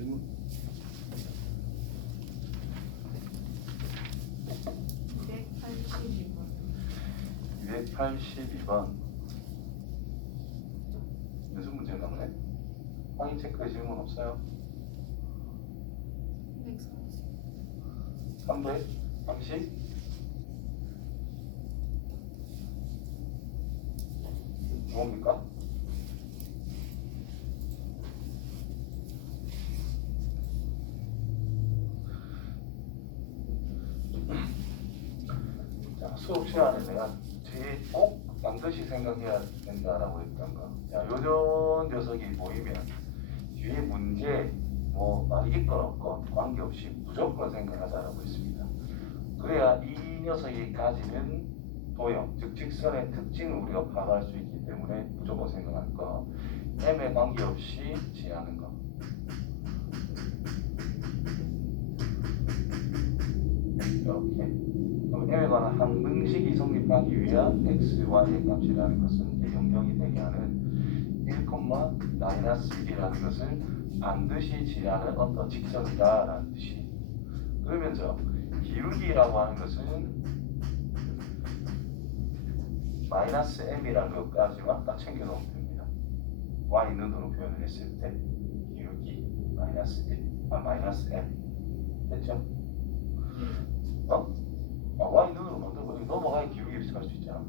질문. 282번. 무슨 문제 나오네? 확인 체크 질문 없어요? 330? 뭡니까? 자, 수업 시간에 내가 제일 꼭 반드시 생각해야 된다라고 했던 거. 자, 요런 녀석이 보이면 뒤에 문제 뭐 말이 있건 없건 관계없이 무조건 생각하자라고 했습니다. 그래야 이 녀석이 가지는 도형, 즉 직선의 특징을 우리가 파악할 수 있기 때문에 무조건 생각할 거. M에 관계없이 지하는 거. 이렇게. 그럼 M에 관한 항등식이 성립하기 위한 X, Y의 값이라는 것은 이제 영역이 되게 하는 1,-1이라는 것을 반드시 지하는 어떤 직선이다라는 뜻이. 그러면서 기울기라고 하는 것은 -m이라는 것까지만 딱 챙겨놓으면 됩니다. y 눈으로 표현을 했을 때 기울기 -1, -m 됐죠? y 눈으로 만들고 넘어가야 기울기를 찾을 수 있잖아.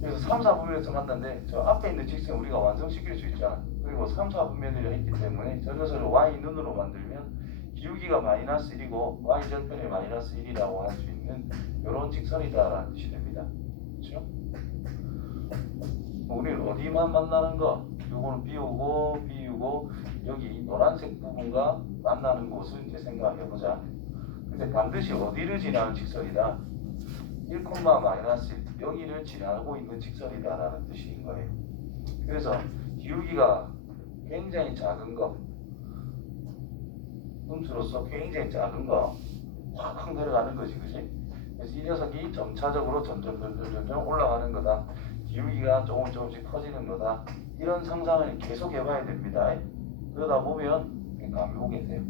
그래서 3, 4분면에서 만났는데 저 앞에 있는 직선 우리가 완성시킬 수 있잖아. 그리고 3, 4분면을 했기 때문에 저 녀석을 y 눈으로 만들면 기울기가 -1이고 y 절편이 -1이라고 할 수 있는 이런 직선이다라는 뜻이 됩니다. 그렇죠? 우리는 어디만 만나는 거? 요거는 비우고 여기 노란색 부분과 만나는 곳을 이제 생각해보자. 근데 반드시 어디를 지나는 직선이다? 1, -1 여기를 지나고 있는 직선이다라는 뜻인 거예요. 그래서 기울기가 굉장히 작은 거, 음수로서 굉장히 작은 거 확 내려가는 거지, 그지? 그래서 이 녀석이 점차적으로 점점 올라가는 거다. 기울기가 조금씩 커지는 거다. 이런 상상을 계속 해봐야 됩니다. 그러다 보면 감이 오게 돼요.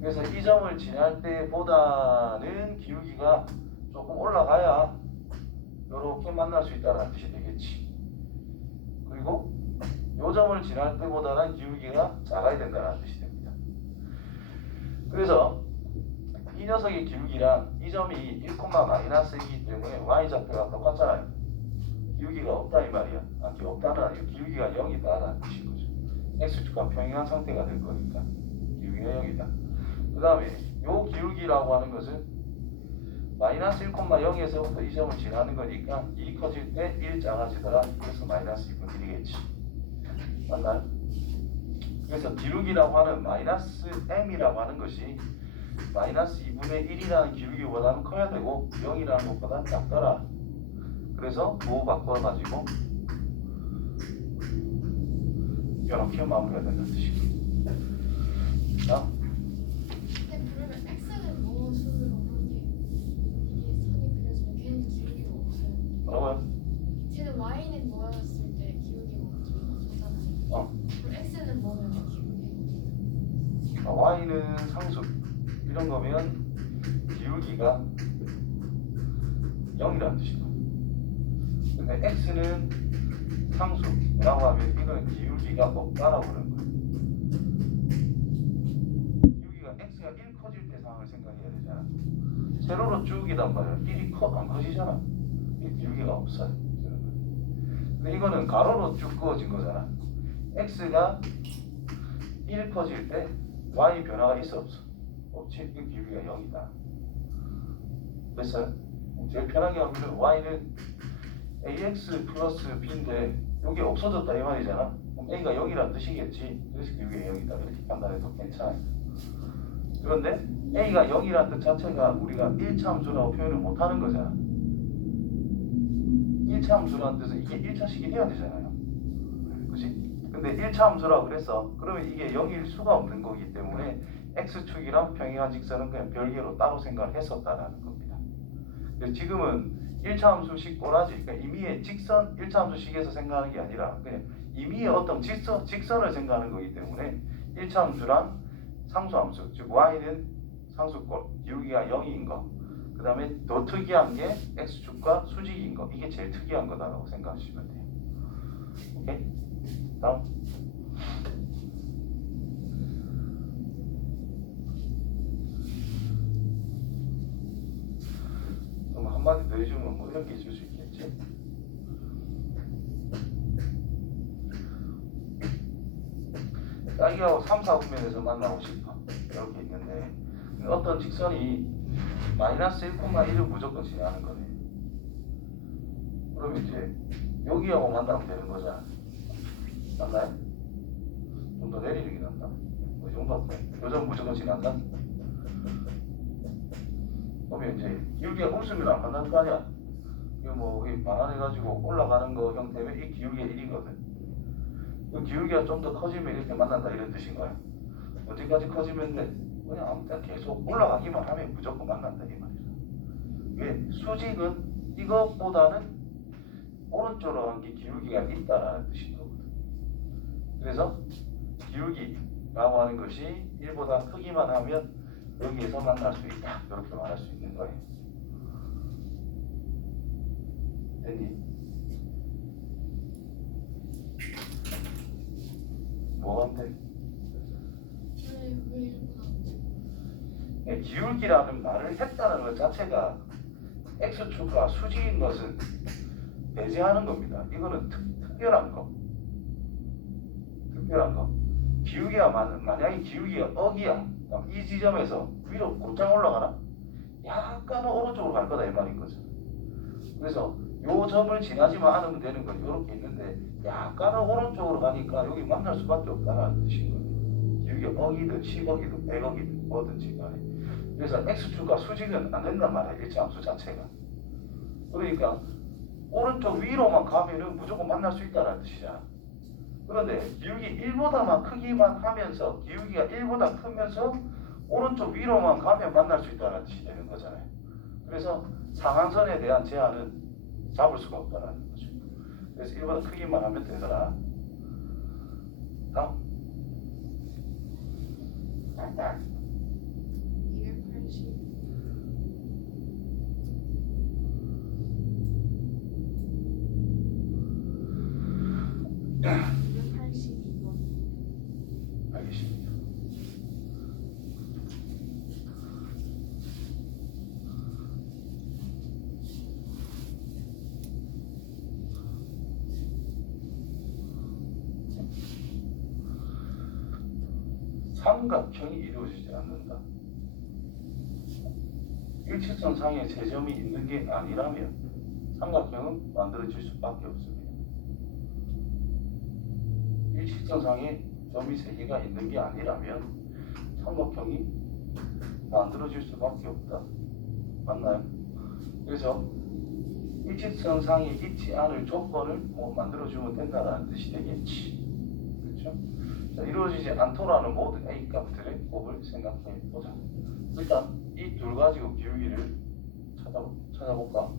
그래서 이 점을 지날 때보다는 기울기가 조금 올라가야 이렇게 만날 수 있다는 뜻이 되겠지. 그리고 이 점을 지날 때보다는 기울기가 작아야 된다는 뜻이 됩니다. 그래서 이 녀석의 기울기랑 이 점이 1,-1이기 때문에 y좌표가 똑같잖아요. 기울기가 없다 이 말이야. 없다는 아니고 기울기가 0이다라는 뜻인 거죠. x축과 평행한 상태가 될 거니까 기울기가 0이다. 그 다음에 요 기울기라고 하는 것은 -1,0에서부터 이 점을 지나는 거니까 2 커질 때 1 작아지더라. 그래서 -2분의 1이겠지. 맞나요? 그래서 기울기라고 하는 -m이라고 하는 것이 -2분의 1이라는 기울기보다는 커야 되고 0이라는 것보다는 작더라. 그래서 뭐 바꿔가지고 이렇게 마무리가 된다는 뜻이고. 자, 그러면 x는 뭐 순으로 하는 게 이게 선이 그려지면 걔는 기울기가 없어요. 뭐라고요? 쟤는 y는 뭐였을 때 기울기가 없잖아요. 그럼 x는 뭐면 기울기가 y는 상수 이런 거면 기울기가 0이라는 뜻이다. 근데 x는 상수라고 하면 이건 기울기가 없다라고 그러는 거예요. 기울기가 x가 1 커질 때 상황을 생각해야 되잖아. 세로로 쭉이단 말이야. 1이 안 커지잖아. 기울기가 없어요. 근데 이거는 가로로 쭉 그어진 거잖아. x가 1 커질 때 y 변화가 있어 없어? 없지. 그 기울기가 0이다. 됐어요? 제일 편하게 하면 y는 ax 플러스 b인데 여기 없어졌다 이 말이잖아. 그럼 a가 0이라는 뜻이겠지. 그래서 기울기가 0이다. 이렇게 판단해도 괜찮아요. 그런데 a가 0이라는 뜻 자체가 우리가 1차 함수라고 표현을 못하는 거잖아. 1차 함수라는 뜻은 이게 1차식이 해야 되잖아요. 그치? 근데 1차 함수라고 그랬어. 그러면 이게 0일 수가 없는 거기 때문에 x축이랑 평행한 직선은 그냥 별개로 따로 생각을 했었다라는 겁니다. 그래서 지금은 1차 함수식 꼬라지, 그러니까 임의의 직선 1차 함수식에서 생각하는 게 아니라 그냥 임의의 어떤 직선을 생각하는 거기 때문에 1차 함수랑 상수함수, 즉 y는 상수꼴, 기울기가 0인 거. 그 다음에 더 특이한 게 x축과 수직인 거. 이게 제일 특이한 거다라고 생각하시면 돼요. 오케이? 다음. 그럼 한마디 더 해주면 뭐 이런 게 있을 수 있겠지? 딸기하고 3, 4분면에서 만나고 싶어. 이렇게 있는데 어떤 직선이 마이너스 1,1을 무조건 지나는 거네. 그럼 이제 여기하고 만나면 되는 거잖아. 맞나요? 좀 더 내리는 게 낫나? 이 정도 어때? 요점 무조건 지난다? 그러면 이제 기울기가 음수면 안 만날 거 아니야? 이거 뭐 반환해가지고 올라가는 거 형태면 이 기울기가 1이거든. 그 기울기가 좀 더 커지면 이렇게 만난다 이런 뜻인 거야. 언제까지 커지면 돼? 그냥 아무 때나 계속 올라가기만 하면 무조건 만난다 이 말이야. 왜? 수직은 이것보다는 오른쪽으로 가는 게 기울기가 있다라는 뜻인 거거든. 그래서 기울기라고 하는 것이 1보다 크기만 하면 여기에서 만날 수 있다. 이렇게 말할 수 있는 거예요. 됐니? 뭐가 안 돼? 기울기라는 말을 했다는 것 자체가 x축과 수직인 것은 배제하는 겁니다. 이거는 특별한 거. 특별한 거. 기울기가 만약에 기울기가 억이야. 이 지점에서 위로 곧장 올라가나? 약간 오른쪽으로 갈 거다 이 말인 거죠. 그래서 요 점을 지나지만 않으면 되는 건 이렇게 있는데 약간 오른쪽으로 가니까 여기 만날 수밖에 없다는 뜻인 거예요. 기울기가 억이든 10억이든 100억이든 뭐든지 간에. 그래서 x축과 수직은 안 된단 말이야. 일차함수 자체가. 그러니까 오른쪽 위로만 가면은 무조건 만날 수 있다는 뜻이잖아. 그런데 기울기 1보다만 크기만 하면서 기울기가 1보다 크면서 오른쪽 위로만 가면 만날 수 있다는 뜻이 되는 거잖아요. 그래서 상한선에 대한 제한은 잡을 수가 없다는 거죠. 그래서 1보다 크기만 하면 되더라. 다음. 280. 알겠습니다. 삼각형이 이루어지지 않는다. 일직선 상에 세 점이 있는 게 아니라면 삼각형은 만들어질 수밖에 없습니다. 일직선 상에 점이 세 개가 있는 게 아니라면 삼각형이 만들어질 수밖에 없다. 맞나요? 그래서 일직선 상에 있지 않을 조건을 만들어주면 된다는 뜻이 되겠지. 그렇죠? 자, 이루어지지 않더라는 모든 A 값들의 곱을 생각해 보자. 일단 이 둘 가지고 기울기를 찾아볼까?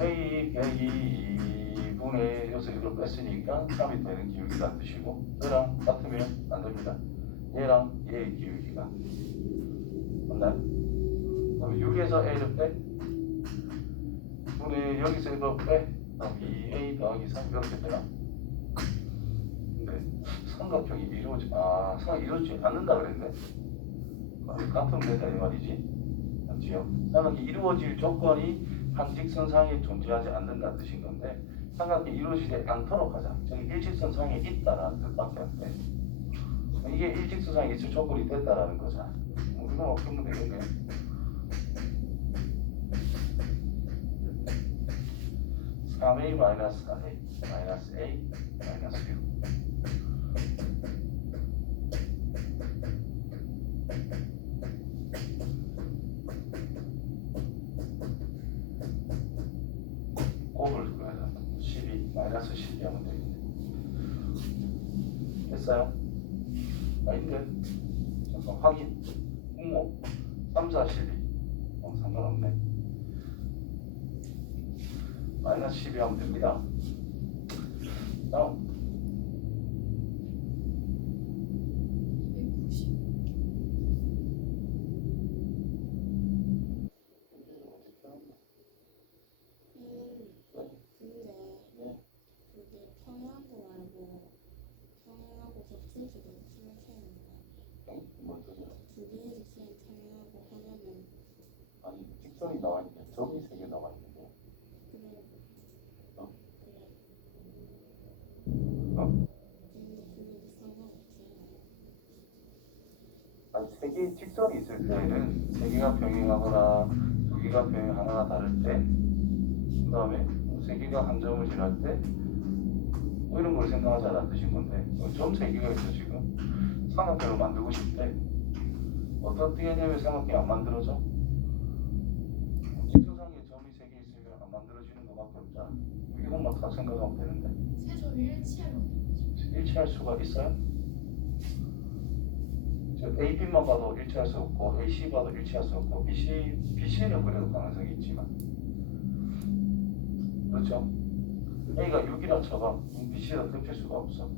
A 102분의 여기서 이걸 뺐으니까 3이 되는 기울기라는 뜻이고 얘랑 같으면 안 됩니다. 얘랑 얘의 기울기가 맞나요? 그럼 6에서 A를 빼 분의 여기서 이거 빼 2A 더하기 3 이렇게 되나? 근데 삼각형이 이루어지지 않는다 그랬네. 같으면 된다 이 말이지. 맞지요? 삼각형이 이루어질 조건이 한 직선상에 존재하지 않는다는 뜻인 건데 삼각형이 이루어지지 않도록 하자. 저기 일직선상에 있다라는 뜻밖에 안 돼. 이게 일직선상에 있을 조건이 됐다라는 거잖아. 우리가 없으면 되겠네. (3a - 4a) 마이너스 a 마이너스 6 곱을 구해라. 12 마이너스 12 하면 되겠네. 됐어요? 아닌데? 잠깐 확인. 분모 3, 4, 12 상관없네. 마이너스 12 하면 됩니다. 다음 개의 직선이 있을 때에는 세 개가 병행하거나 두 개가 병행 하나가 다를 때, 그 다음에 세 개가 한 점을 지날 때, 뭐 이런 걸 생각하자라는 뜻인 건데, 점 세 개가 있어 지금. 삼각형을 만들고 싶대. 어떻게 되면 삼각형이 안 만들어져? 직선상에 점이 세 개 있으면 안 만들어지는 것밖에 없잖아. 이것만 다 생각하면 되는데. 세 점을 일치하면 일치할 수가 있어요? A, B만 봐도 일치할 수 없고 A, C 봐도 일치할 수 없고 BC는 그래도 가능성이 있지만, 그렇죠? A가 6이라 쳐봐. BC가 덮칠 수가 없어.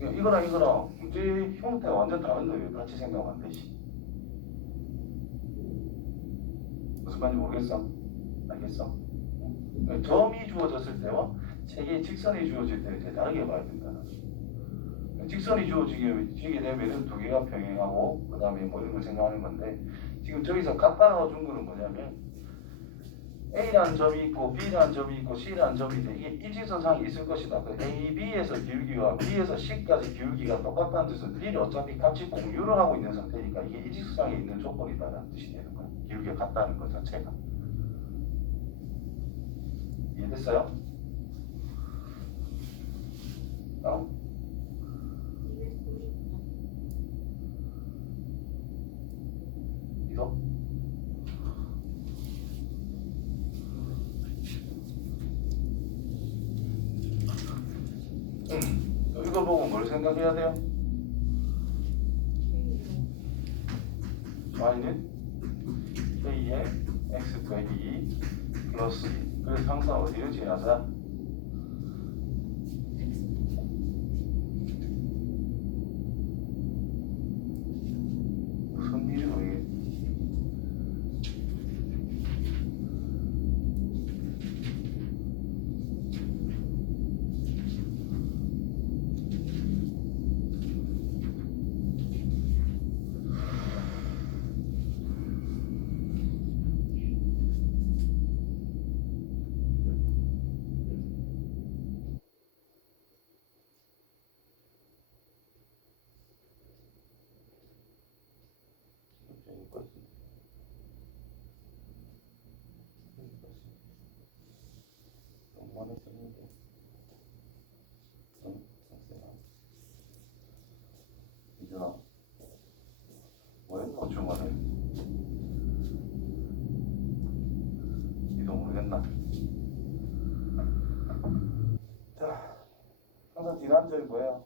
이거랑 문제 형태가 완전 다른 거예요. 같이 생각하면 되지. 무슨 말인지 모르겠어? 알겠어? 점이 주어졌을 때와 세 개의 직선이 주어질 때는 이제 다르게 봐야 된다. 직선이 주어지게 되면 두 개가 병행하고 그 다음에 뭐 이런 걸 생각하는 건데, 지금 저기서 갖다 넣어준 거는 뭐냐면 A라는 점이 있고 B라는 점이 있고 C라는 점이 있는데 이게 일직선상에 있을 것이다. 그 A, B에서 기울기와 B에서 C까지 기울기가 똑같다는 뜻은 둘이 어차피 같이 공유를 하고 있는 상태니까 이게 일직선상에 있는 조건이다라는 뜻이 되는 거야. 기울기가 같다는 것 자체가. 이해됐어요? 이도? 이걸 보고 뭘 생각해야 돼요? y는 k의 x 더하기 2 플러스 2. 그래서 항상 어디를 지나자? 무슨 일이 왜? 너무 했었는데. 이준아, 왜 주말에? 이도 모르겠나? 자, 항상 지난 점이 뭐야?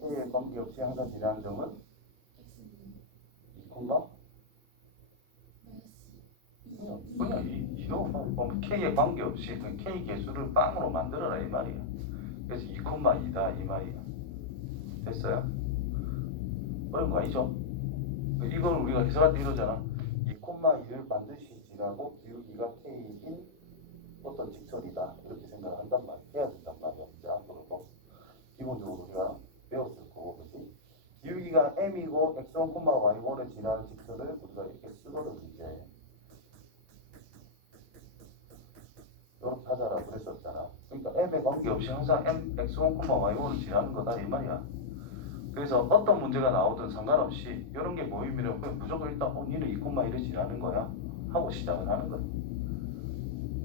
K에 관계없이 항상 지난 점은 2콤마? 그냥 이도 K에 관계없이 그 K 개수를 빵으로 만들어라 이 말이야. 그래서 2,2다 이 말이야. 됐어요? 어려운 거 아니죠? 이걸 우리가 해석할 때 이러잖아. 2,2를 반드시 지나고 기울기가 K인 어떤 직선이다 이렇게 생각을 한단 말이야. 해야 된단 말이야. 이제 앞으로도 기본적으로 우리가 배웠을 거고, 그렇지? 기울기가 M이고 X1, Y1을 지나는 직선을 우리가 이렇게 쓰거든 이제. 이렇게 하자라 그랬었잖아. 그러니까 M에 관계없이 항상 X1, Y1을 지나는 거다 이 말이야. 그래서 어떤 문제가 나오든 상관없이 이런 게 모임이라고 그냥 무조건 일단 니는 2,1을 지나는 거야 하고 시작을 하는 거야.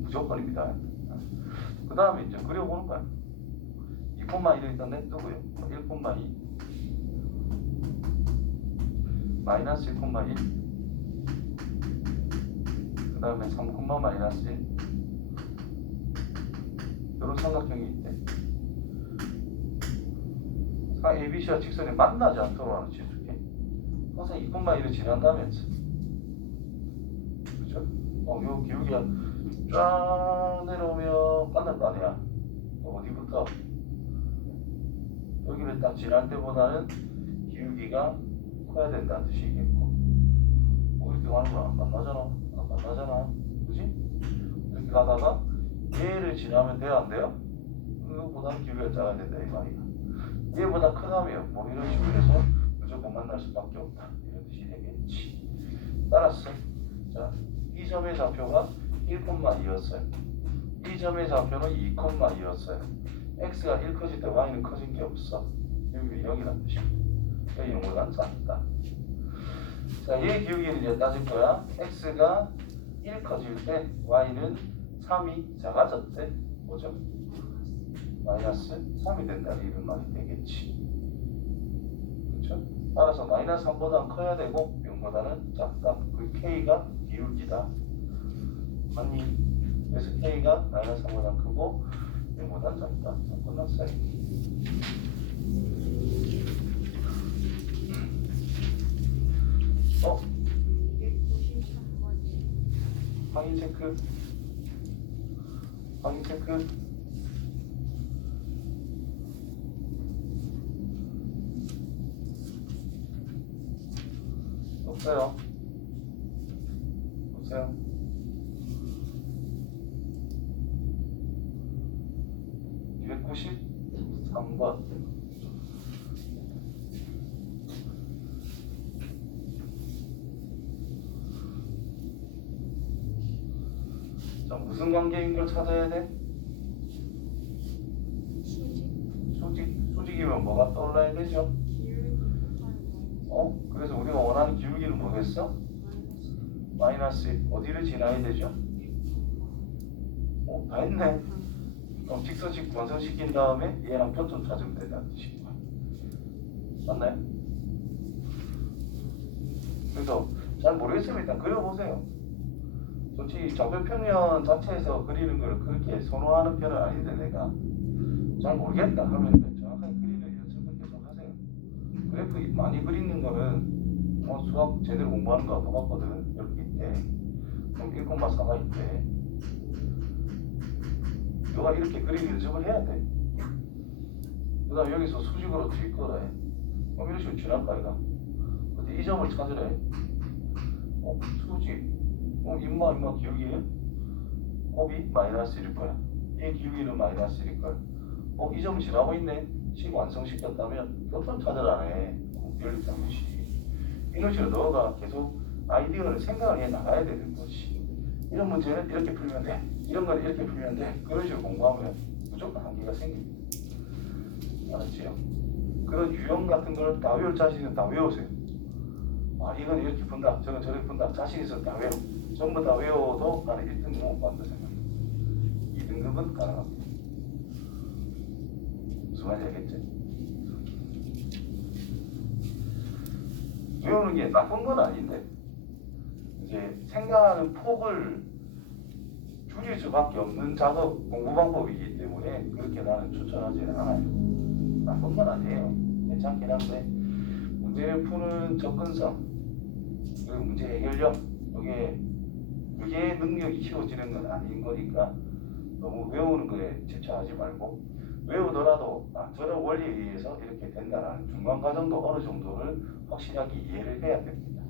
무조건입니다. 그 다음에 이제 그려보는 거야. 2,1을 일단 냅두고요. 1,2 마이너스 1,1 그 다음에 3, 마이너스 1 이런 삼각형이 있대. ABC와 직선이 만나지 않도록 하는 지수게. 항상 2,1을 지난다면서. 그죠? 요 기울기가 쫙 내려오면 만날 거 아니야. 어디부터? 여기를 딱 지날 때보다는 기울기가 커야 된다는 뜻이겠고. 이렇게 가는 거야. 안 만나잖아. 안 만나잖아. 그지? 이렇게 가다가 얘를 지나면 돼요? 안 돼요? 이거보다는 기울기가 작아야 된다 이 말이야. 얘보다 크다면 뭐 이런 식으로 해서 무조건 만날 수밖에 없다 이런 뜻이 되겠지. 따랐어. 자, 이 점의 좌표가 1,2였어요. 이 점의 좌표는 2,2였어요. x가 1 커질 때 y는 커진 게 없어. 여기 0이란 뜻입니다. 여기 0보다는 작다. 자, 얘 기울기는 이제 따질 거야. x가 1 커질 때 y는 3이 작아졌대. 뭐죠? 마이너스 3이 된다는 이런 말이 되겠지. 그렇죠? 따라서 마이너스 3보다는 커야 되고 0보다는 작다. 그 k가 기울기다. 맞니? 그래서 k가 마이너스 3보다 크고 0보다 작다. 끝났어요. 어? 293번째. 확인 체크. 확인 체크. 없어요. 없어요. 293번. 자, 무슨 관계인 걸 찾아야 돼? 수직이면 뭐가 떠올라야 되죠? 그래서 우리가 원하는 기울기는 뭐겠어? 마이너스 1. 어디를 지나야 되죠? 다 했네. 그럼 직선식 완성시킨 다음에 얘랑 표점 찾으면 된다는 뜻인 거야. 맞나요? 그래서 잘 모르겠으면 일단 그려보세요. 솔직히 좌표평면 자체에서 그리는 걸 그렇게 선호하는 편은 아닌데 내가 잘 모르겠다 하면 정확하게 그리는 연습을 계속 하세요. 그래프 많이 그리는 거는 수학 제대로 공부하는 거와 똑같거든. 이렇게 있대. 그럼 1,4가 있대. 너가 이렇게 그리는 연습을 해야 돼. 그 다음 여기서 수직으로 칠 거래. 그럼 이런 식으로 지날까 이거. 근데 이 점을 찾으래. 수직. 임마 기울기는? 이 마이너스 1일 거야. 이 기울기는 마이너스 1일 거야. 이 점을 지나고 있네. 식 완성시켰다면 표점 찾으라네. 연립 장식. 이런 식으로 너가 계속 아이디어를 생각을 해 나가야 되는 거지. 이런 문제는 이렇게 풀면 돼. 이런 건 이렇게 풀면 돼. 그런 식으로 공부하면 무조건 한계가 생깁니다. 알았지요? 그런 유형 같은 걸 다 외울 자신은 다 외우세요. 이건 이렇게 푼다. 저건 저렇게 푼다. 자신 있어 다 외워. 전부 다 외워도 나는 1등급 못 받는다 생각합니다. 2등급은 가능합니다. 무슨 말인지 알겠지? 외우는 게 나쁜 건 아닌데 이제 생각하는 폭을 줄일 수밖에 없는 작업 공부 방법이기 때문에 그렇게 나는 추천하지는 않아요. 나쁜 건 아니에요. 괜찮긴 한데 문제를 푸는 접근성 그리고 문제 해결력 그게 능력이 키워지는 건 아닌 거니까 너무 외우는 거에 집착하지 말고 외우더라도 저런 원리에 의해서 이렇게 된다는 중간 과정도 어느 정도를 확실하게 이해를 해야 됩니다.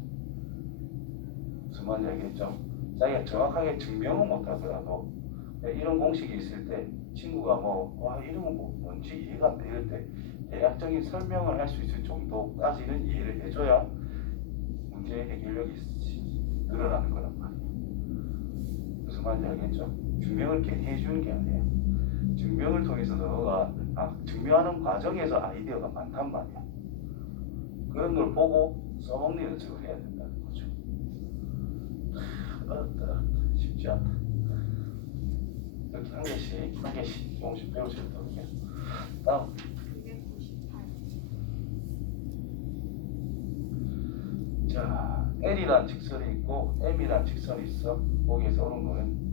무슨 말인지 알겠죠? 자기가 정확하게 증명은 못하더라도 이런 공식이 있을 때 친구가 이런 건 뭔지 이해가 안 돼 이럴 때 대략적인 설명을 할 수 있을 정도까지는 이해를 해줘야 문제 해결력이 늘어나는 거란 말이에요. 무슨 말인지 알겠죠? 증명을 괜히 해주는 게 아니에요. 증명을 통해서 너가 증명하는 과정에서 아이디어가 많단 말이야. 그런 걸 보고 써먹는 연습을 해야 된다는 거죠. 어렵다. 쉽지 않다. 이렇게 한 개씩 조금씩 배우시면 되거든요. 다음 298. 자, L이란 직선이 있고 M이란 직선이 있어. 거기에서 오는 거는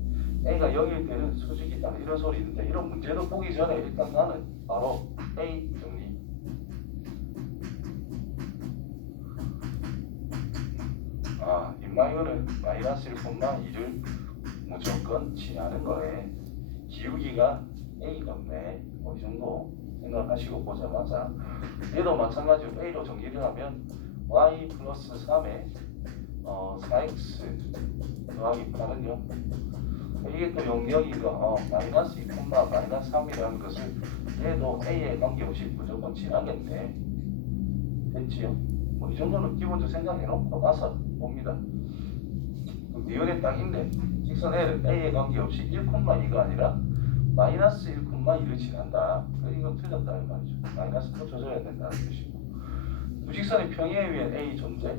A가 0일 때는 수직이다 이런 소리 있는데 이런 문제도 보기 전에 일단 나는 바로 A 정리. 이거는 마이너스 1,2를 무조건 지나는 거에 기울기가 A같네. 이 정도 생각하시고 보자마자 얘도 마찬가지로 A로 정리를 하면 Y 플러스 3에 4X 더하기 8은요 이게 또 영역이가 마이너스 2, 마이너스 3이라는 것을 얘도 A에 관계없이 무조건 지나겠네. 됐지요? 이 정도는 기본적으로 생각해 놓고 나서 봅니다. 니은에 딱 있네. 직선 L은 A에 관계없이 1,2가 아니라 마이너스 1,2를 지난다. 이건 틀렸다 이 말이죠. 마이너스 붙여줘야 된다는 뜻이고. 무직선의 평행에 의한 A 존재.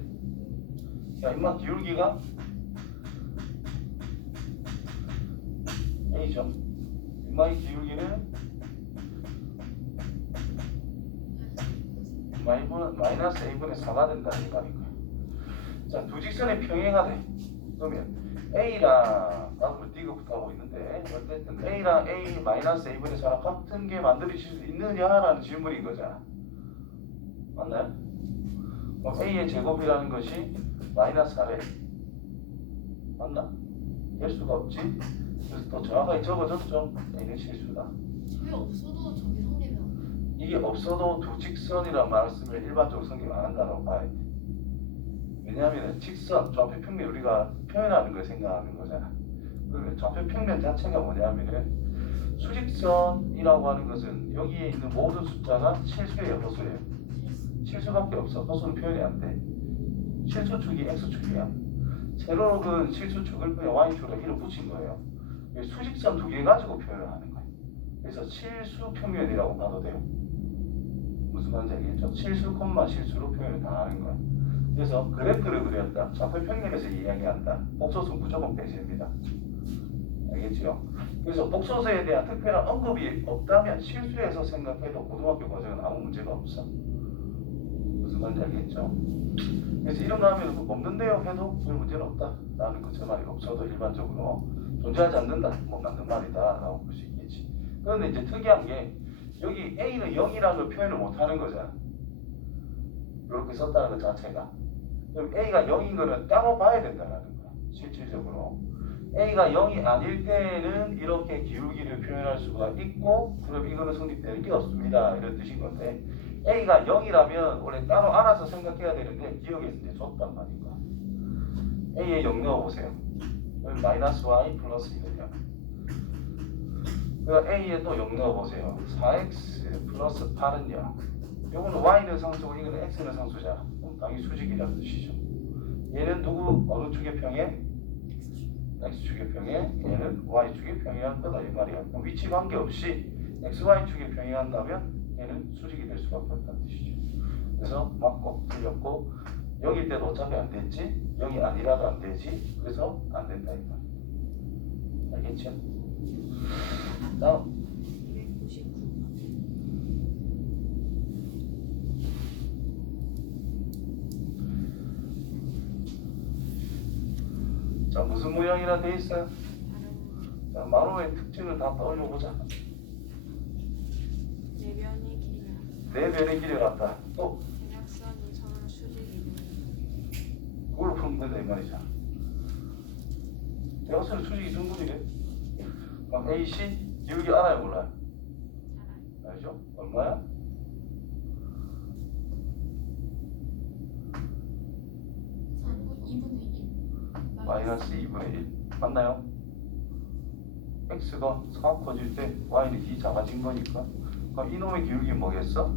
야 임마 기울기가 A죠. 임마의 기울기는 마이너스 A분의 4가 된다 이 말이고요. 자, 두 직선이 평행하대. 그러면 A랑 나도 D가부터 하고 있는데 어쨌든 A랑 A 마이너스 A분의 4랑 같은 게 만들어질 수 있느냐라는 질문인 거잖아. 맞나요? 그럼 A의 제곱이라는 것이 마이너스 4래. 맞나? 될 수가 없지. 그래서 또 정확하게 적어줬죠. A는 실수다. 저게 없어도 저게 성립이야. 이게 없어도 두 직선이란 말씀을 일반적으로 성립 안 한다고 봐야 돼. 왜냐하면 직선, 좌표 평면 우리가 표현하는 걸 생각하는 거잖아. 그러면 좌표 평면 자체가 뭐냐면은 수직선이라고 하는 것은 여기에 있는 모든 숫자가 실수예요, 허수예요. 실수밖에 없어. 허수는 표현이 안 돼. 실수축이 x축이야. 세로록은 실수축을 그냥 y축으로 1을 붙인 거예요. 수직선 두 개 가지고 표현을 하는 거예요. 그래서 실수 평면이라고 봐도 돼요. 무슨 말인지 알겠죠? 실수, 실수로 표현을 다 하는 거야. 그래서 그래프를 그렸다. 좌표 평면에서 이야기한다. 복소수는 무조건 배제입니다. 알겠죠? 그래서 복소수에 대한 특별한 언급이 없다면 실수해서 생각해도 고등학교 과정은 아무 문제가 없어. 무슨 말인지 알겠죠? 그래서 이런 거 하면 없는데요 해도 별 문제는 없다. 라는 거 제 말이 없어도 일반적으로 존재하지 않는다. 뭐 맞는 말이다. 라고 볼 수 있겠지. 그런데 이제 특이한 게 여기 A는 0이라는 걸 표현을 못 하는 거잖아. 이렇게 썼다는 것 자체가. 그럼 A가 0인 거는 따로 봐야 된다는 거야. 실질적으로. A가 0이 아닐 때에는 이렇게 기울기를 표현할 수가 있고 그럼 이거는 성립되는 게 없습니다. 이런 뜻인 건데 A가 0이라면 원래 따로 알아서 생각해야 되는데 기억에서 이제 줬단 말인 거야. A에 0 넣어보세요. 그럼 마이너스 Y 플러스 1이요. 그러니까 A에 또 0 넣어보세요. 4X 플러스 8은요. 요거는 Y는 상수고 이거는 X는 상수자. 그럼 당연히 수직이라는 뜻이죠. 얘는 누구 어느 축의 평행? X축의 평행. 얘는 Y축의 평행할 거다 이 말이야. 그럼 위치 관계없이 XY축의 평행한다면 얘는 수직이 될 수밖에 없다는 뜻이죠. 그래서 맞고 틀렸고 0일 때도 어차피 안 됐지 0이 아니라도 안 되지 그래서 안 된다 이 말. 알겠죠? 다음 299. 자 무슨 모양이라 돼 있어요? 다른 자 마루의 특징을 다 떠올려 보자. 내변이 길이가 네 변의 길이 같다. 또 대략선이 서로 수직이고 그걸로 풀면 된다 이 말이죠. 대각선의 수직이 정분이래. 그럼 AC 기울기 알아요 몰라요? 잘 알죠? 얼마야? 마이너스 2분의 1 맞나요? x가 4 커질 때 y는 2 작아진 거니까 그럼 이놈의 기울기 뭐겠어?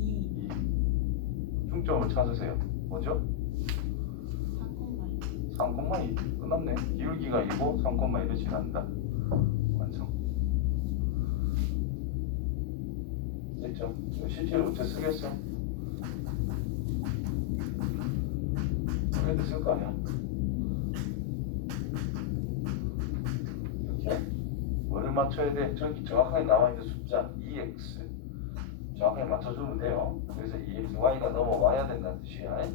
2 중점을 찾으세요. 뭐죠? 3,2 끝났네. 기울기가 2고 3,2를 지난다. 완성. 됐죠? 실제로 어떻게 쓰겠어? 그래도 쓸 거 아니야? 이렇게 뭐를 맞춰야 돼? 저기 정확하게 나와 있는 숫자 2x 정확하게 맞춰주면 돼요. 그래서 2x, y가 넘어와야 된다는 뜻이야.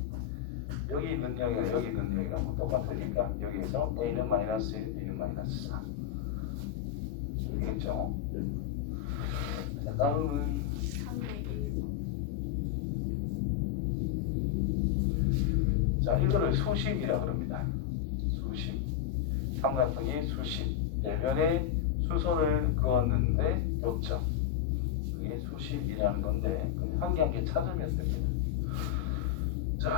여기 있는 0이랑 여기 있는 0이랑 똑같으니까 여기에서 a는 마이너스 1, b는 마이너스 4 알겠죠? 자, 다음은 301번. 자, 이거를 수심이라 그럽니다. 수심. 삼각형이 수심. 대변에 수선을 그었는데 요점. 그게 수심이라는 건데 한 개 한 개 찾으면 됩니다. 자,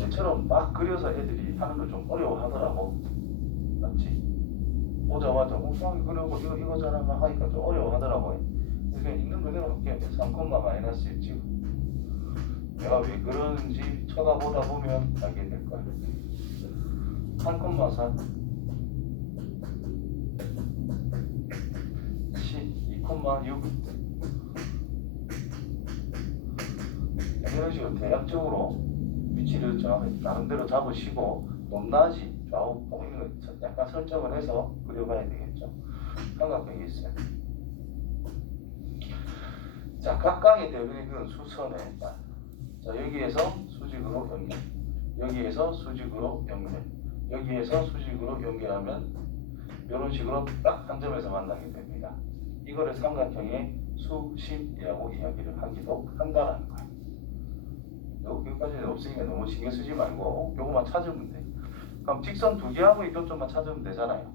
얘처럼 막 그려서 애들이 하는 걸 좀 어려워하더라고. 맞지? 보자마자 엉뚱하게 그려고 이거잖아 막 하니까 좀 어려워하더라고요. 그래서 있는 그대로 할게요. 3, 마이너스 1 찍고 내가 왜 그러는지 쳐다보다 보면 알게 될 거야. 3,4 2,6 이런 식으로 대략적으로 위치를 나름대로 잡으시고 높낮이 좌우 보이는 약간 설정을 해서 그려봐야 되겠죠. 삼각형이 있어요. 자, 각각의 대비는 수선에 자, 여기에서 수직으로 연결, 여기에서 수직으로 연결, 여기에서 수직으로 연결하면 이런 식으로 딱 한 점에서 만나게 됩니다. 이거를 삼각형의 수심이라고 이야기를 하기도 한다는 거예요. 여기까지는 없으니까 너무 신경 쓰지 말고 요거만 찾으면 돼. 그럼 직선 두 개하고의 교점만 찾으면 되잖아요.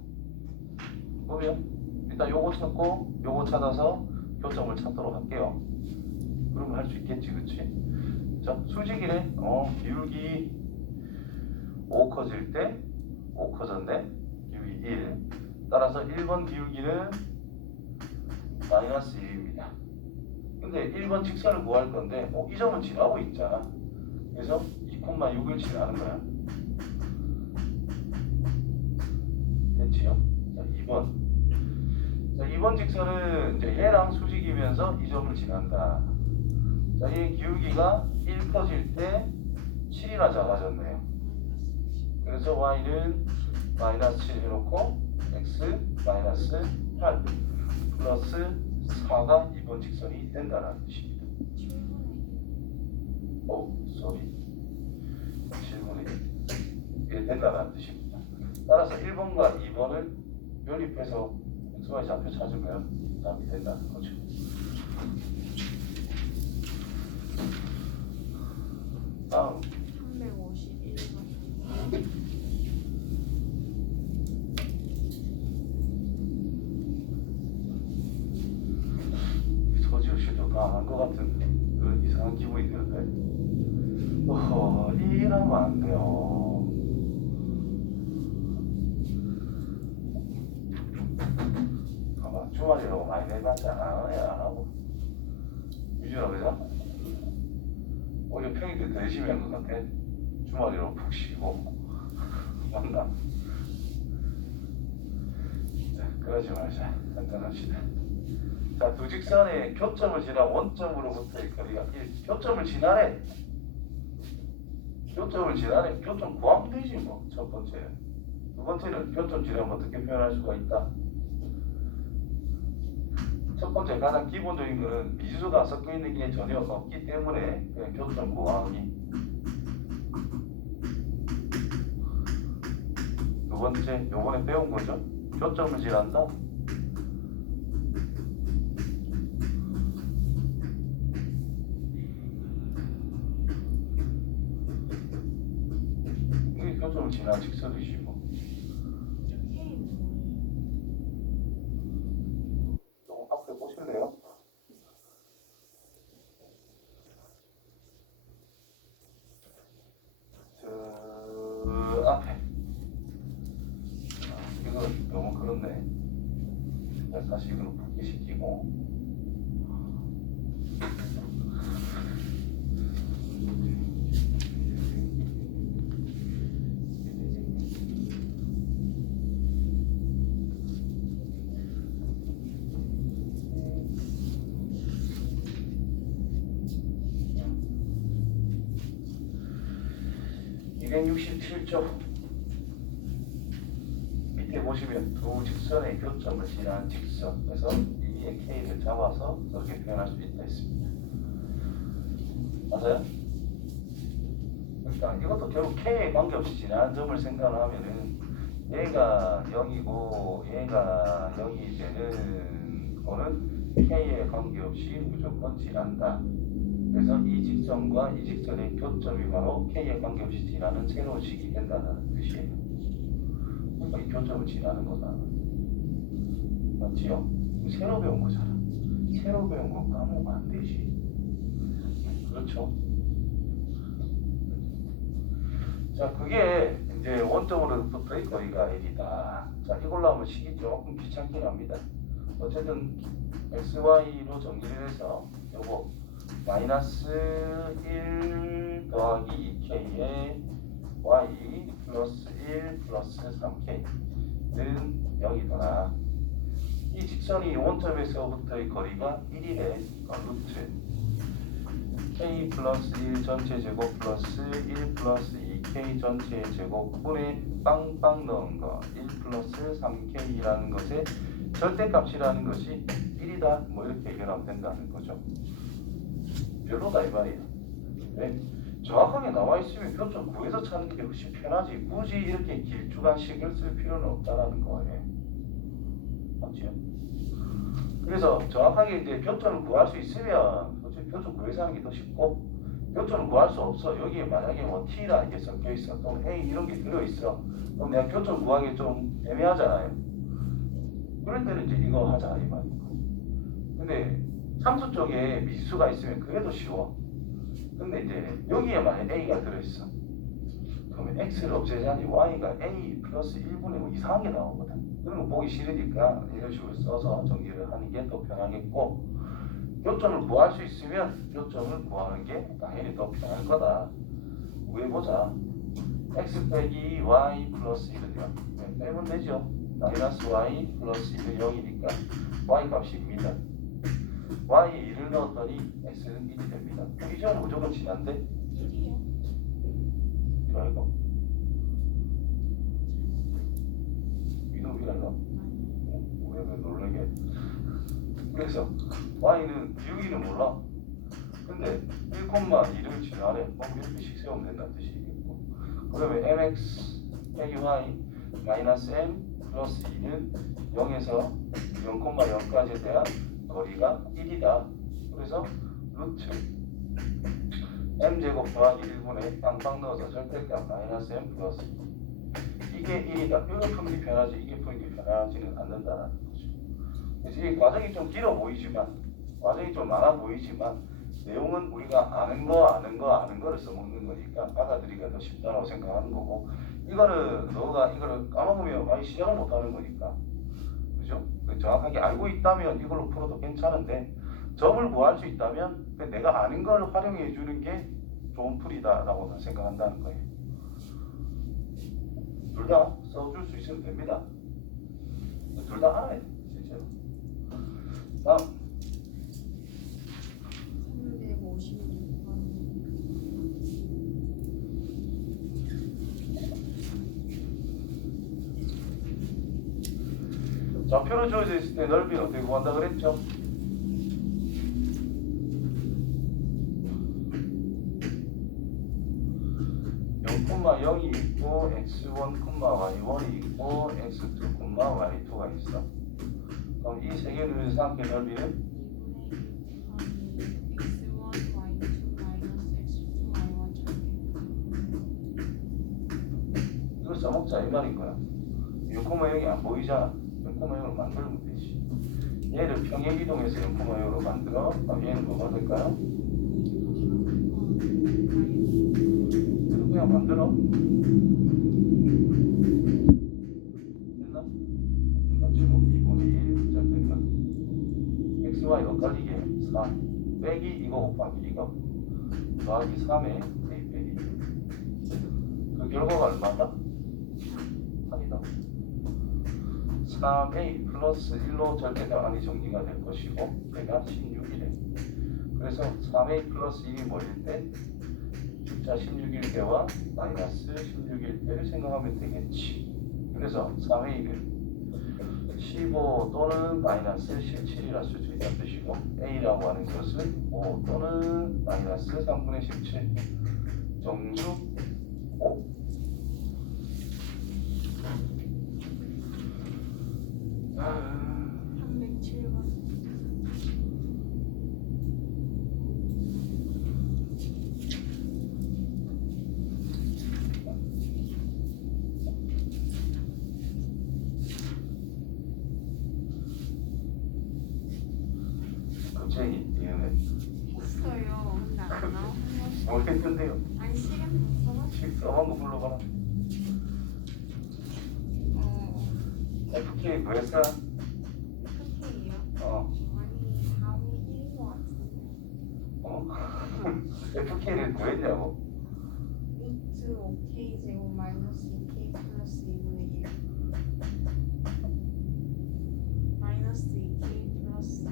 그러면 일단 요거 찾고 요거 찾아서 교점을 찾도록 할게요. 그러면 할 수 있겠지, 그치? 자, 수직이래. 기울기 5 커질 때 5 커졌네. 기울기 1. 따라서 1번 기울기는 마이너스 1입니다. 근데 1번 직선을 구할 건데 이 점은 지나고 있잖아. 그래서 2,6을 지나는 거야. 됐지요? 자, 2번. 자, 2번 직선은 이제 얘랑 수직이면서 이 점을 지난다. 자, 얘 기울기가 1 커질 때 7이나 작아졌네요. 그래서 y는 마이너스 7 해놓고 x 마이너스 8 플러스 4가 2번 직선이 된다는 뜻입니다. 쏘리 7분의 1 이게 된다는 뜻입니다. 따라서 1번과 2번을 연립해서 xy 좌표 찾으면 답이 된다는 거죠. 다음 351번. 서지우씨도 강한 것 같은 그런 이상한 기분이 드는데 이러면 안 돼요. 아마 주말이라고 많이 내봤잖아. 안 하고 유준아 그죠? 오히려 평일에 더 열심히 한 것 같아. 주말이라고 푹 쉬고 맞나? 자, 그러지 말자. 한잔합시다. 자, 두 직선의 교점을 지나 원점으로부터의 거리가 1. 교점을 지나래. 교점을 지나래. 교점 구하면 되지 뭐. 첫 번째는. 두 번째는 교점 지나면 어떻게 표현할 수가 있다. 첫 번째 가장 기본적인 거는 미지수가 섞여 있는 게 전혀 없기 때문에 그냥 교점 구하기. 두 번째, 요번에 배운 거죠. 교점을 지난다. 이게 교점을 지난 직선이지 뭐. 조금 앞에 보실래요? 저 앞에. 이거 너무 그렇네. 자, 다시 이걸 복귀시키고. (267조) 밑에 보시면 두 직선의 교점을 지나는 직선. 그래서 이의 K를 잡아서 그렇게 표현할 수 있다 했습니다. 맞아요? 그러니까 이것도 결국 K에 관계없이 지나는 점을 생각을 하면은 얘가 0이고 얘가 0이 되는 거는 K에 관계없이 무조건 지난다. 그래서 이 직선과 이 직선의 교점이 바로 K에 관계없이 지나는 새로운 식이 된다는 뜻이에요. 그러니까 이 교점을 지나는 거다. 맞지요? 새로 배운 거잖아. 새로 배운 거 까먹으면 안 되지. 그렇죠? 자, 그게 이제 원점으로부터 이 거리가 L이다. 자, 이걸로 하면 식이 조금 귀찮긴 합니다. 어쨌든 XY로 정리를 해서 요거 마이너스 1 더하기 2k에 y 플러스 1 플러스 3k는 0이더라. 이 직선이 원점에서부터의 거리가 1이래. 루트 k 플러스 1 전체 제곱 플러스 1 플러스 2k 전체 제곱분에 빵빵 넣은 거 1 플러스 3k라는 것의 절대값이라는 것이 1이다. 뭐 이렇게 해결하면 된다는 거죠. 별로다 이 말이야. 왜? 정확하게 나와 있으면 표점 구해서 찾는 게 훨씬 편하지. 굳이 이렇게 길쭉한식을 쓸 필요는 없다라는 거예요. 맞죠? 그래서 정확하게 이제 표점을 구할 수 있으면 솔직히 표점 구해서 하는 게 더 쉽고, 표점을 구할 수 없어. 여기에 만약에 뭐 t라는 게 섞여 있어, 또는 a 이런 게 들어 있어. 그럼 내가 표점 구하기 좀 애매하잖아요. 그럴 때는 이제 이거 하자 이 말이고. 근데 함수 쪽에 미수가 있으면 그래도 쉬워. 근데 이제 여기에 만약 a가 들어있어. 그러면 x를 없애자니 y가 a 플러스 1분의 뭐 이상한 게 나오거든. 그런 거 보기 싫으니까 이런 식으로 써서 정리를 하는 게 더 편하겠고, 요점을 구할 수 있으면 요점을 구하는 게 당연히 더 편할 거다. 구해보자. x 빼기 y 플러스 1은 0. 빼면 되죠. 마이너스 y 플러스 1은 0이니까 y 값이 2입니다. y에 1을 넣었더니 x는 1이 됩니다. 이 점은 무조건 지난데 1이요. 이거 이거 이놈이랄라. 왜 놀라게. 그래서 y는 기울기는 몰라. 근데 1,2를 지나래. 뭐 이렇게씩 세우면 된다는 뜻이겠고. 그러면 mx 빼기 y 마이너스 m 플러스 2는 0에서 0,0까지에 대한 거리가 1이다. 그래서 루트 m제곱 더하기 1분의 빵빵 넣어서 절대값 마이너스 m 플러스 2. 이게 1이다. 이거 푸는 게 편하지, 이게 푸는 게 편하지는 않는다는 거죠. 그래서 이 과정이 좀 길어 보이지만, 과정이 좀 많아 보이지만, 내용은 우리가 아는 거를 써먹는 거니까 받아들이기가 더 쉽다고 생각하는 거고, 이거는 너가 이거를 까먹으면 많이 시작을 못 하는 거니까. 그죠? 정확하게 알고 있다면 이걸로 풀어도 괜찮은데, 점을 구할 수 있다면 내가 아는 걸 활용해 주는 게 좋은 풀이다라고 생각한다는 거예요. 둘 다 써줄 수 있으면 됩니다. 둘 다 알아야 돼, 실제로. 다음. 356번. 좌표로 주어져 있을 때 넓이는 어떻게 구한다 그랬죠? (0,0이) 있고 x1, y1이 있고 x2, y2가 있어. 그럼 이 세 개의 누에서 함께 넓이는 2분의 1 더하기 x1, y2 마이너스 x2, y1 이걸 써먹자 이 말인 거야. 0,0이 안 보이잖아. 0,0을 만들면 되지. 얘를 평행 이동해서 0,0로 만들어. 그럼 얘는 뭐가 될까요? 그냥 만들어. 됐나? 끝났지 뭐. 2분의 1 절대값 xy 엇갈리게 4 빼기 이거 곱하기 이거 더하기 3에 a 빼기 그 결과가 얼마다? 3이다. 3a 플러스 1로 절대값 안이 정리가 될 것이고 얘가 16이래. 그래서 3a 플러스 1이 뭐일 때? 자, 16일 때와 마이너스 16일 때를 생각하면 되겠지. 그래서 3a를 15 또는 마이너스 17이라 쓸 수 있다는 뜻이고, a라고 하는 것은 5 또는 마이너스 3분의 17 정수 5. 아, 307번. 갑자기 얘는 했어요. 근데 안 나오는 뭘 했는데요? 아니 시간 봤어? 식 써본 거 불러봐라. FK 구했어? PK요? 어. 아니 다음이 1인 것 같은데. 어? FK를 구했냐고? 루트 5k 제곱 마이너스 2k 플러스 2분의 1 마이너스 2k 플러스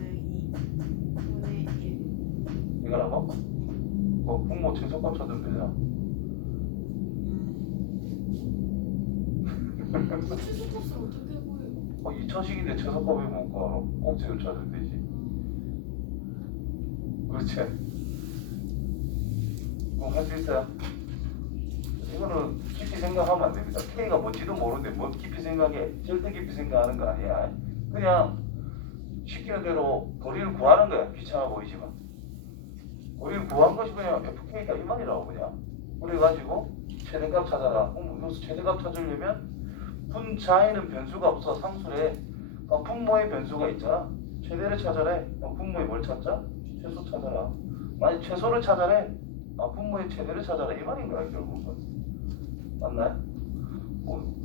2분의 1 이거라고? 분모 최소값 찾으면 되잖아. 그 최소값을 어떻게 구해요? 2차식인데 최소값이 못 구하러 꼭지를 찾으면 되지. 그렇지? 그럼 할 수 있어요? 이거는 깊이 생각하면 안 됩니다. K가 뭔지도 모르는데 뭐 깊이 생각해? 절대 깊이 생각하는 거 아니야. 그냥 시키는 대로 거리를 구하는 거야. 귀찮아 보이지만. 거리를 구한 것이 그냥 FK다 이 말이라고 그냥. 그래가지고 최대값 찾아라. 여기서 최대값 찾으려면 분자에는 변수가 없어. 상수래. 분모에 변수가 있잖아. 최대를 찾아래. 분모에 뭘 찾자? 최소 찾아라. 아니 최소를 찾아래. 분모의 최대를 찾아라 이 말인 거야 결국은. 맞나요?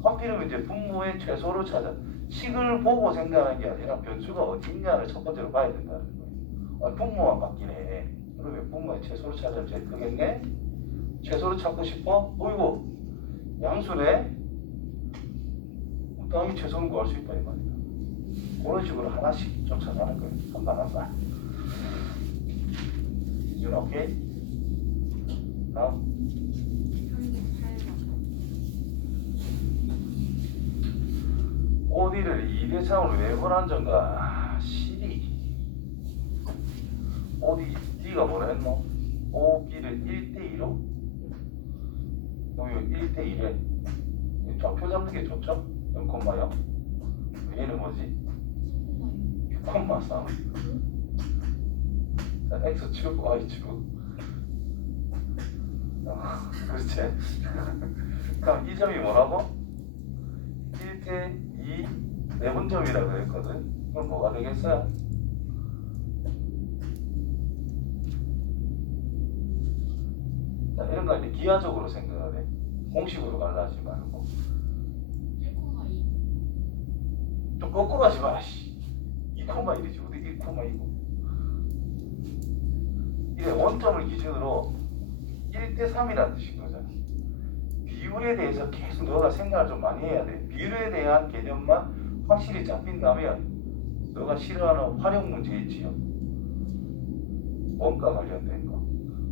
화필은 이제 분모의 최소를 찾아. 식을 보고 생각하는 게 아니라 변수가 어디 있냐를 첫 번째로 봐야 된다는 거예요. 분모만 바뀌네. 그러면 분모의 최소를 찾으면 제일 크겠네. 최소를 찾고 싶어? 보이고 양수네. 당연히 최소는 구할 수 있다 이 말이야. 그런 식으로 하나씩 좀 찾아가는 거예요. 한발 한발. 이제 오케이? 다음. 38번 OD를 2대3으로 왜 분한전가? 실이 OD, D가 뭐라 했노? OB를 1대2로? 여기 1대1에 좌표 잡는 게 좋죠? 0,0. 얘는 뭐지? 6,3. 자, X축, Y축. 그렇지? 그럼 이 점이 뭐라고? 1대2 내분점이라고 했거든. 그럼 뭐가 되겠어요? 자, 이런 거 이제 기하적으로 생각을 해. 공식으로 갈라하지 말고. 1,2. 좀 거꾸로 하지 마라. 2,1이지. 어디 1,2고. 이래 원점을 기준으로 1대3이라는 뜻인 거잖아. 비율에 대해서 계속 너가 생각을 좀 많이 해야 돼. 비율에 대한 개념만 확실히 잡힌다면 너가 싫어하는 활용 문제 있지요. 원가 관련된 거,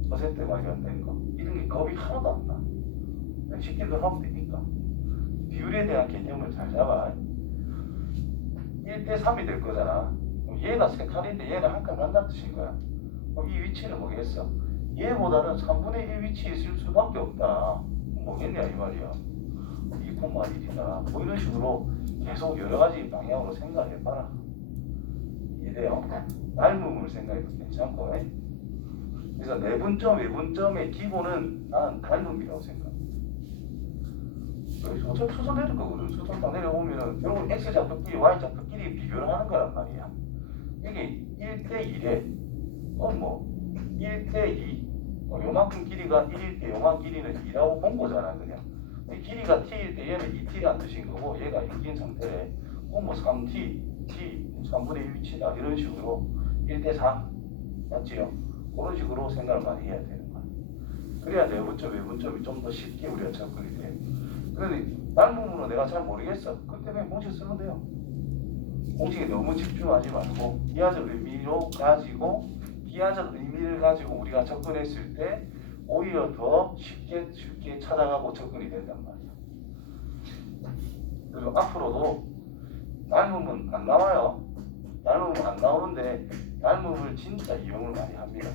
퍼센트 관련된 거 이런 게 겁이 하나도 안 나. 시킨 대로 하면 되니까. 비율에 대한 개념을 잘 잡아. 1대3이 될 거잖아. 그럼 얘가 세 칸인데 얘는 한 칸 간다는 뜻인 거야. 그럼 이 위치는 뭐겠어? 얘보다는 3분의 1 위치에 있을 수밖에 없다. 뭐겠냐 이 말이야. 2,1이다. 뭐 이런 식으로 계속 여러 가지 방향으로 생각해봐라. 이래요. 닮음을 생각해도 괜찮고. 그래서 내분점, 외분점의 기본은 나는 닮음이라고 생각해. 어차피 수선 내릴 거거든. 수선 딱 내려보면은 결국 X좌표끼리 Y좌표끼리 비교를 하는 거란 말이야. 이게 1대1에 1대2 요만큼 길이가 1일 때 요만 길이는 2라고 본 거잖아 그냥. 길이가 t일 때 얘는 2t라는 뜻인 거고 얘가 6인 상태래. 3t, t, 3분의 1 위치다 이런 식으로 1대4 맞지요? 그런 식으로 생각을 많이 해야 되는 거야. 그래야 내분점, 외분점이 좀 더 쉽게 우리가 접근이 돼. 그런데 다른 부분은 내가 잘 모르겠어. 그때 그냥 공식 쓰면 돼요. 공식에 너무 집중하지 말고 기하적 의미로 가지고 기하적 의미를 가지고 우리가 접근했을 때 오히려 더 쉽게 찾아가고 접근이 된단 말이야. 그리고 앞으로도 닮음은 안 나와요. 닮음은 안 나오는데 닮음을 진짜 이용을 많이 합니다.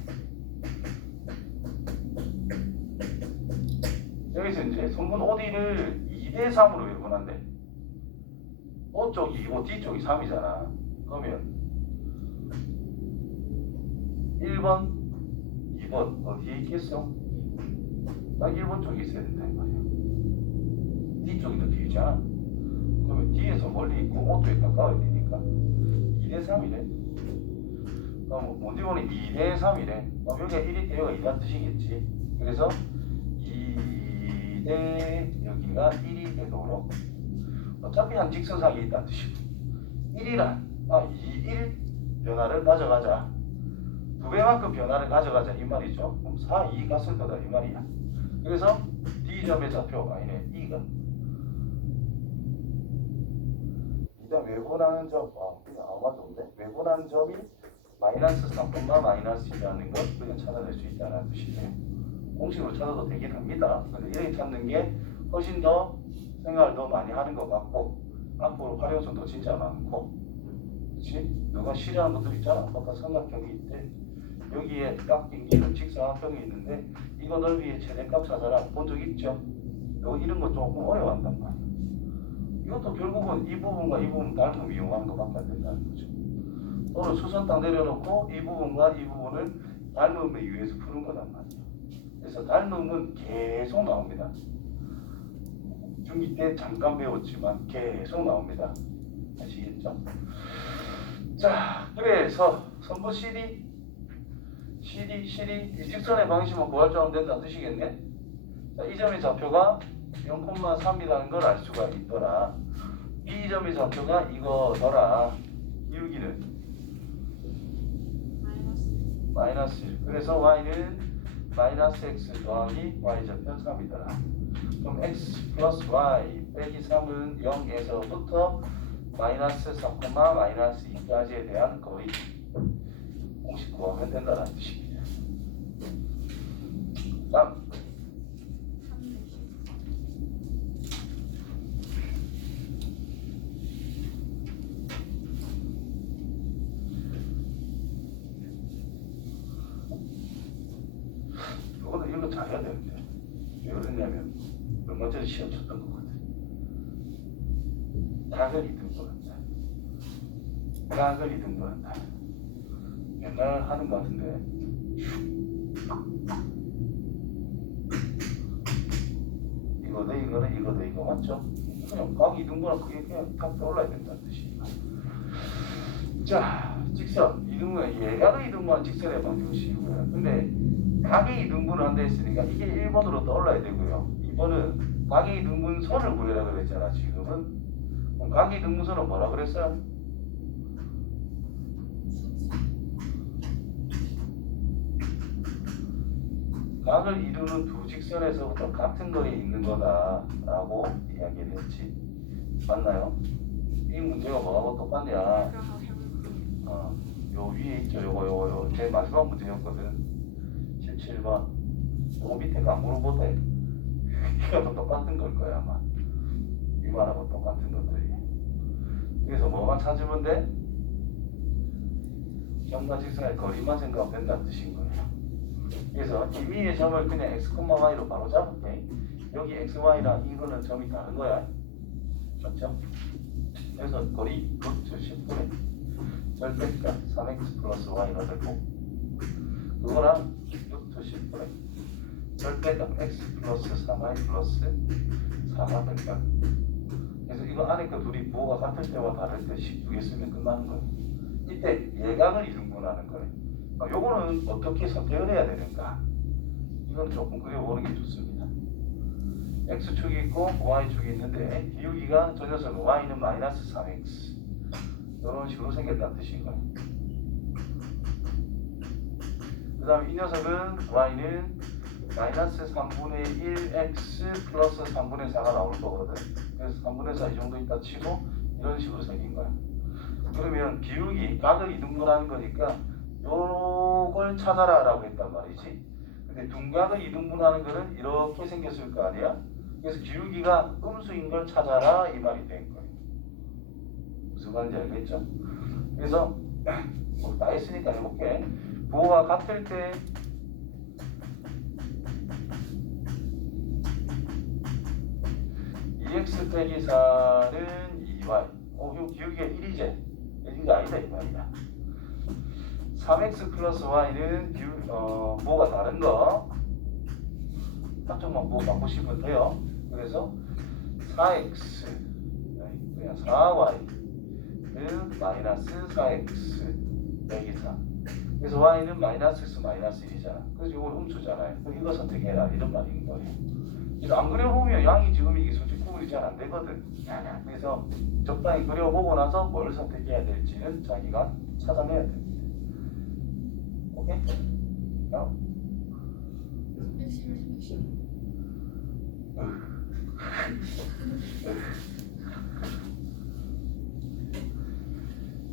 여기서 이제 성분 OD를 2대3으로 외분한대. O 쪽이 2고 D 쪽이 3이잖아. 그러면 1번, 2번 어디에 있겠어? 딱 1번 쪽에 있어야 된다 이 말이야. D 쪽이 더 길잖아. 그러면 D에서 멀리 있고 O 쪽에 가까워야 되니까 2대3이래. 그럼 뭔지 보니 2대3이래. 그럼 여기가 1이 때 여기가 2라는 뜻이겠지. 그래서 2대 여기가 1이 되도록 어차피 한 직선상에 있다는 뜻이고 1이란 2, 1 변화를 가져가자. 두 배만큼 변화를 가져가자 이 말이죠. 그럼 4, 2 갔을 거다 이 말이야. 그래서 D점의 좌표 아니네 E가 일단 외분하는 점 그냥 아무 말도 없네. 외분하는 점이 마이너스 3, 마이너스 2라는 걸 그냥 찾아낼 수 있다는 뜻이에요. 공식으로 찾아도 되긴 합니다. 근데 이렇게 찾는 게 훨씬 더 생각을 더 많이 하는 것 같고 앞으로 활용성도 진짜 많고 그치? 누가 싫어하는 것들 있잖아. 아까 삼각형이 있대. 여기에 딱 당기는 직사각형이 있는데 이거 넓이의 최대값 찾아라 본 적 있죠? 이런 거 조금 어려워한단 말이야. 이것도 결국은 이 부분과 이 부분 닮음 이용하는 것밖에 안 된다는 거죠. 또는 수선 딱 내려놓고 이 부분과 이 부분을 닮음에 의해서 푸는 거란 말이야. 그래서 닮음은 계속 나옵니다. 중2 때 잠깐 배웠지만 계속 나옵니다. 아시겠죠? 자, 그래서 선부 CD 이 직선의 방식만 구할 줄 알면 된다는 뜻이겠네. 자, 이 점의 좌표가 0,3이라는 걸 알 수가 있더라. 이 점의 좌표가 이거더라. 기울기는 마이너스 1. 그래서 y는 마이너스 x 더하기 y좌표 3이더라. 그럼 x 플러스 y 빼기 3은 0에서부터 마이너스 3, 마이너스 2까지에 대한 거리 공식 구하면 된다는 뜻입니다. 다음 이거는 이거 잘해야 되는데 왜 그러냐면 얼마 전에 시험 쳤던 것 같아. 각을 2등분한다. 각을 2등분한다. 옛날 하는 것 같은데 이거 대 이거는 이거 대 이거 맞죠? 그냥 각 2등분은 그게 그냥 탁 떠올라야 된다는 뜻이에요. 자, 직선 2등분 예각의 2등분은 직선의 방정식이고요. 근데 각의 2등분을 한다 했으니까 이게 1번으로 떠올라야 되고요. 2번은 각의 2등분선을 구해라 그랬잖아. 지금은 그럼 각의 2등분선은 뭐라 그랬어요? 각을 이루는 두 직선에서부터 같은 거리에 있는 거다라고 이야기를 했지. 맞나요? 이 문제가 뭐하고 똑같냐? 요 위에 있죠. 요거 제일 마지막 문제였거든. 17번. 요 밑에 강물보다 이가 더 똑같은 걸 거야 아마. 이만하고 똑같은 것들이. 그래서 뭐만 찾으면 돼? 점과 직선의 거리만 생각하면 된다는 뜻인 거예요. 그래서 임의의 점을 그냥 x, y로 바로 잡을게. 여기 x, y랑 이거는 점이 다른 거야. 맞죠? 그래서 거리 루트 10분의 절대값 3x 플러스 y가 되고 그거랑 루트 10분의 절대값 x 플러스 3y 플러스 4가 될까? 그래서 이거 안에 그 둘이 부호가 같을 때와 다를 때 12개 쓰면 끝나는 거예요. 이때 예각을 이등분하는 거예요. 요거는 어떻게 선택을 해야 되는가? 이건 조금 그려보는 게 좋습니다. x축이 있고 y축이 있는데 기울기가 저 녀석은 y는 마이너스 3x 이런 식으로 생겼다는 뜻인 거예요. 그 다음에 이 녀석은 y는 마이너스 3분의 1x 플러스 3분의 4가 나올 거거든. 그래서 3분의 4 이 정도 있다 치고 이런 식으로 생긴 거야. 그러면 기울기, 각을 이등분하는 거니까 요걸 찾아라 라고 했단 말이지. 근데 둔각을 이등분하는 거는 이렇게 생겼을 거 아니야? 그래서 기울기가 음수인 걸 찾아라 이 말이 된 거예요. 무슨 말인지 알겠죠? 그래서 뭐 다 했으니까 해볼게. 부호가 같을 때 x 빼기 4는 2y. 이거 기울기가 1이지? 이게 아니다 이 말이야. 3x 플러스 y는 부호가 다른 거 한쪽만 부호 바꾸시면 돼요. 그래서 4x 그냥 4y는 마이너스 4x 빼기 4. 그래서 y는 마이너스 x 마이너스 1이잖아. 그래서 이건 음수잖아요. 그럼 이거 선택해라 이런 말인 거예요. 그래서 안 그려보면 양이 지금 이게 솔직히 구분이 잘 안 되거든. 그래서 적당히 그려보고 나서 뭘 선택해야 될지는 자기가 찾아내야 됩니다. 해볼게. 311, 310.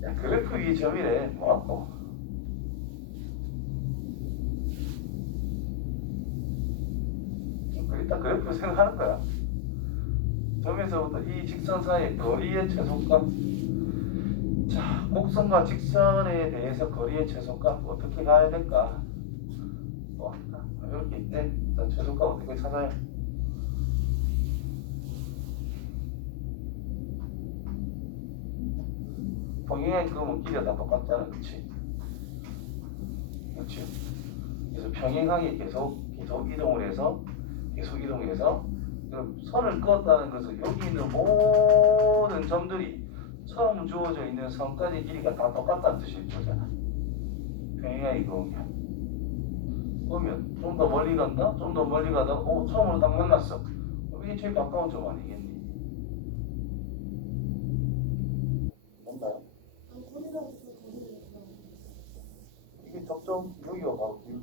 야, 그래프 위 점이래. 뭐라고? 일단 그래프 생각하는 거야. 점에서부터 이 직선 사이의 거리의 최소값. 자, 곡선과 직선에 대해서 거리의 최소값 어떻게 가야 될까? 뭐 이렇게 있대. 일단 최소값 어떻게 찾아요? 평행의 그러면 길이가 다 똑같잖아, 그렇지? 그렇지? 그래서 평행하게 계속 이동을 해서 그럼 선을 그었다는 것은 여기 있는 모든 점들이 처음 주어져 있는 선까지 길이가 다 똑같다는 뜻일 거잖아. 평행하게 그으면. 그러면 좀 더 멀리 간다? 좀 더 멀리 가다가 처음으로 딱 만났어. 그럼 이게 제일 가까운 점 아니겠니? 뭔가요? 거리라고 좀 거리를 이게 접점 여기가 바로 그